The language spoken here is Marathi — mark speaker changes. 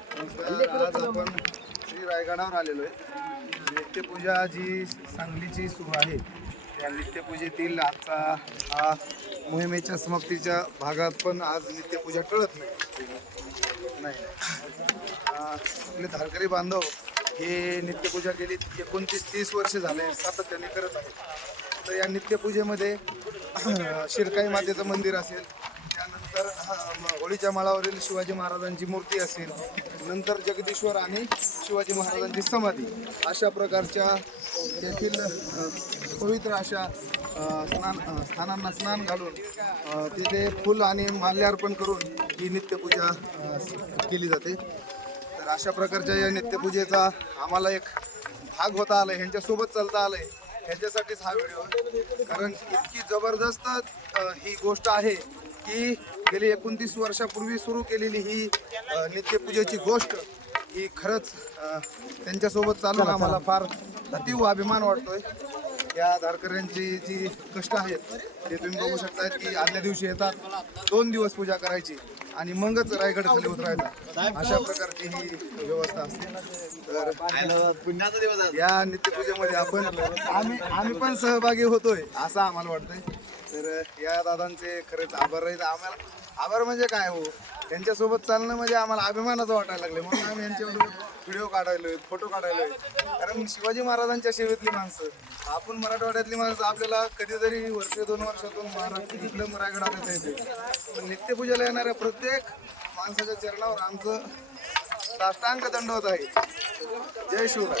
Speaker 1: आज आपण श्री रायगडावर आलेलो आहे. नित्यपूजा जी सांगलीची सुरू आहे त्या नित्यपूजेतील आजचा हा मोहिमेच्या समाप्तीच्या भागात पण आज नित्यपूजा टळत नाही. नाही आपले धारकरी बांधव हे नित्यपूजा गेली एकोणतीस तीस वर्ष झाले सातत्याने करत आहे तर या नित्यपूजेमध्ये शिरकाई मातेचं मंदिर असेल त्यानंतर होळीच्या माळावरील शिवाजी महाराजांची मूर्ती असेल नंतर जगदीश्वर आणि शिवाजी महाराजांची समाधी. अशा प्रकारच्या तेथील पवित्र अशा स्नान स्थानांना स्नान घालून तिथे फुल आणि माल्यार्पण करून ही नित्यपूजा केली जाते. अशा प्रकारच्या या नित्यपूजेचा आम्हाला एक भाग होता आलाय ह्यांच्यासोबत चालता आलंय. ह्याच्यासाठीच हा व्हिडिओ कारण इतकी जबरदस्त ही गोष्ट आहे की गेली एकोणतीस वर्षापूर्वी सुरू केलेली ही नित्यपूजेची गोष्ट ही खरंच त्यांच्यासोबत चालून आम्हाला फार अतिव अभिमान वाटतोय. या धारकऱ्यांची जी कष्ट आहेत ते तुम्ही बघू शकतायत की आदल्या दिवशी येतात दोन दिवस पूजा करायची. आणि मगच रायगड खाली उतरायचा अशा प्रकारची ही व्यवस्था असते. तर या नित्यपूजेमध्ये आपण आम्ही आम्ही पण सहभागी होतोय असं आम्हाला वाटतंय. तर या दादांचे खरेच आभार राहील आम्हाला आभार म्हणजे काय हो? त्यांच्यासोबत चालणं म्हणजे आम्हाला अभिमानाचं वाटायला लागले म्हणून आम्ही यांच्याबरोबर व्हिडिओ काढायलोय फोटो काढायलोय. कारण शिवाजी महाराजांच्या सेवेतली माणसं. आपण मराठवाड्यातली माणसं आपल्याला कधीतरी वर्ष दोन वर्षातून महाराष्ट्र इथलं मराठवाड्यात येते पण नित्यपूजेला येणाऱ्या प्रत्येक माणसाच्या चरणावर आमचं साष्टांग दंडवत आहे. जय शिवराय.